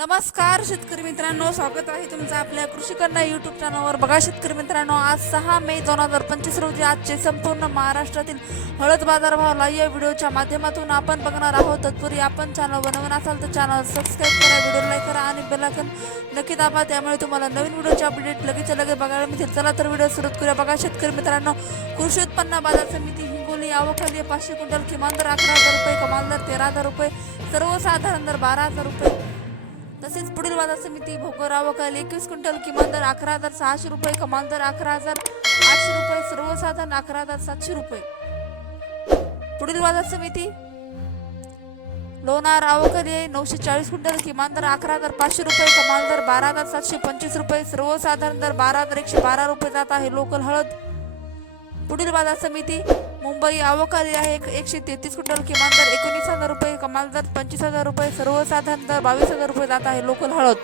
नमस्कार शेतकरी मित्रांनो. स्वागत आहे तुमचं आपल्या कृषीकन्या युट्यूब चॅनलवर बघा शेतकरी मित्रांनो आज सहा मे दोन हजार पंचवीस रोजी आजचे संपूर्ण महाराष्ट्रातील हळद बाजारभाव या व्हिडिओच्या माध्यमातून आपण बघणार आहोत तत्पूर्वी आपण चॅनल बनवून असाल तर चॅनल सबस्क्राईब करा व्हिडिओ लाईक करा आणि बेलायकन नक्की दाबा. त्यामुळे तुम्हाला नवीन व्हिडिओचे अपडेट लगेच लगेच बघायला मिळतील. चला तर व्हिडिओ सुरू करूया. बघा शेतकरी मित्रांनो कृषी उत्पन्न बाजार समिती हिंगोली आवखाली पाचशे क्विंटल किमान दर अकरा हजार रुपये कमाल दर तेरा हजार रुपये सर्वसाधारण दर बारा हजार रुपये. तसेच पुढील बाजार समिती भोकरावकाल एकवीस क्विंटल किमान दर अकरा हजार सहाशे रुपये कमाल दर अकरा हजार आठशे रुपये सर्वसाधारण अकरा हजार सातशे रुपये. पुढील बाजार समिती लोणार आहे नऊशे चाळीस क्विंटल किमान दर अकरा हजार पाचशे रुपये कमाल दर बारा हजार सातशे पंचवीस रुपये सर्वसाधारण दर बारा हजार एकशे बारा रुपये जात आहे लोकल हळद. पुढील बाजार समिती मुंबई आवकाली आहे एक- एकशे तेहतीस क्विंटल किमान दर एकोणीस हजार रुपये कमाल दर पंचवीस हजार रुपये सर्वसाधारण दर बावीस हजार रुपये जात आहे लोकल हळद.